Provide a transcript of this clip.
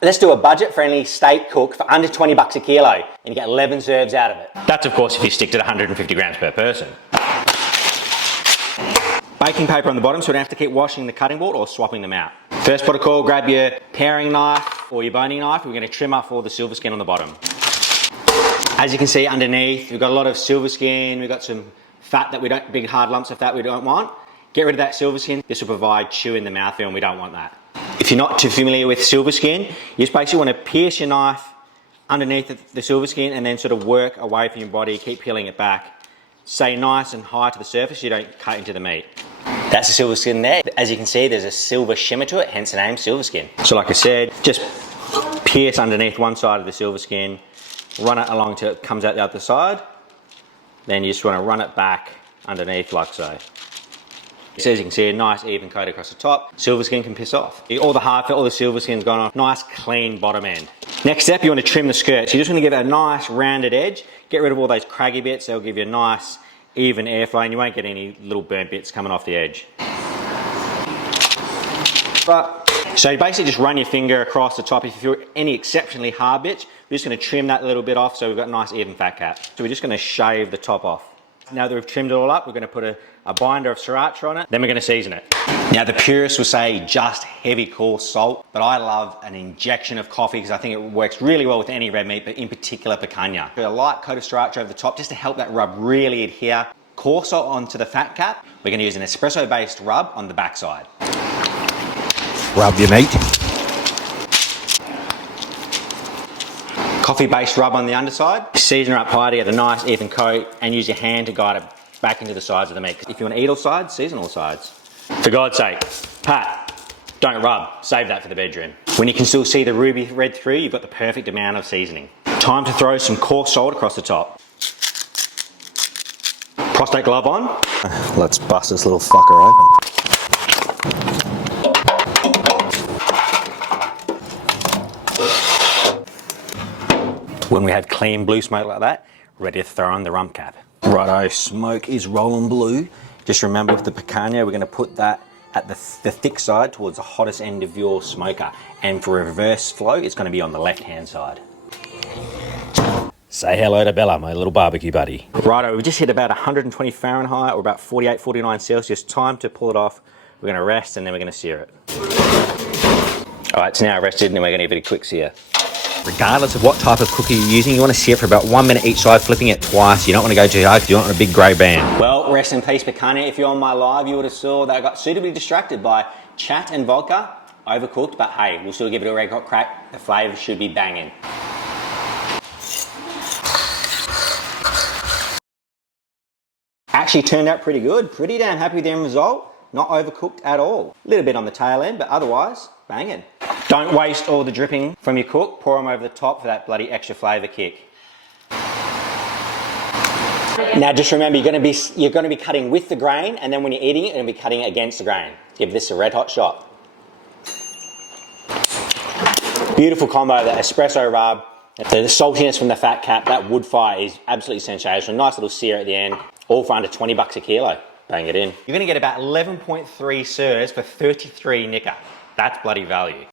Let's do a budget-friendly steak cook for under 20 bucks a kilo, and you get 11 serves out of it. That's of course if you stick to the 150 grams per person. Baking paper on the bottom so we don't have to keep washing the cutting board or swapping them out. First protocol, grab your paring knife or your boning knife. We're going to trim up all the silver skin on the bottom. As you can see underneath, we've got a lot of silver skin, we've got some fat that we don't, big hard lumps of fat we don't want. Get rid of that silver skin. This will provide chew in the mouthfeel and we don't want that. If you're not too familiar with silver skin, you just basically want to pierce your knife underneath the silver skin and then sort of work away from your body, keep peeling it back. Stay nice and high to the surface so you don't cut into the meat. That's the silver skin there. As you can see, there's a silver shimmer to it, hence the name silver skin. So like I said, just pierce underneath one side of the silver skin, run it along till it comes out the other side. Then you just want to run it back underneath like so. So as you can see, a nice even coat across the top. Silver skin can piss off. All the hard fat, all the silver skin's gone off. Nice clean bottom end. Next step, you want to trim the skirt. So you're just going to give it a nice rounded edge. Get rid of all those craggy bits. They'll give you a nice even airflow and you won't get any little burnt bits coming off the edge. So you basically just run your finger across the top. If you feel any exceptionally hard bits, we're just going to trim that little bit off so we've got a nice even fat cap. So we're just going to shave the top off. Now that we've trimmed it all up, we're going to put a binder of Siracha on it, then we're going to season it. Now the purists will say just heavy coarse salt, but I love an injection of coffee because I think it works really well with any red meat, but in particular picanha. A light coat of Siracha over the top just to help that rub really adhere. Coarse salt onto the fat cap. We're going to use an espresso based rub on the backside. Rub your meat. Coffee based rub on the underside. Season her up high to get a nice even coat and use your hand to guide it back into the sides of the meat. If you want to eat all sides, season all sides. For God's sake, Pat, don't rub. Save that for the bedroom. When you can still see the ruby red through, you've got the perfect amount of seasoning. Time to throw some coarse salt across the top. Prostate glove on. Let's bust this little fucker open. When we have clean blue smoke like that, ready to throw on the rump cap. Righto, smoke is rolling blue. Just remember with the picanha, we're going to put that at the thick side towards the hottest end of your smoker. And for reverse flow, it's going to be on the left-hand side. Say hello to Bella, my little barbecue buddy. Righto, we've just hit about 120 Fahrenheit or about 48, 49 Celsius. Time to pull it off. We're going to rest and then we're going to sear it. All right, it's now rested and then we're going to give it a quick sear. Regardless of what type of cookie you're using, you want to sear it for about 1 minute each side, flipping it twice. You don't want to go too hard because you want a big grey band. Well, rest in peace, picanha. If you're on my live, you would have saw that I got suitably distracted by chat and vodka. Overcooked, but hey, we'll still give it a red hot crack. The flavour should be banging. Actually turned out pretty good. Pretty damn happy with the end result. Not overcooked at all. A little bit on the tail end, but otherwise, banging. Don't waste all the dripping from your cook. Pour them over the top for that bloody extra flavour kick. Now just remember, you're going to be cutting with the grain, and then when you're eating it, you're going to be cutting against the grain. Give this a red hot shot. Beautiful combo, that espresso rub. The saltiness from the fat cap, that wood fire is absolutely sensational. Nice little sear at the end. All for under 20 bucks a kilo. Bang it in. You're going to get about 11.3 serves for 33 nicker. That's bloody value.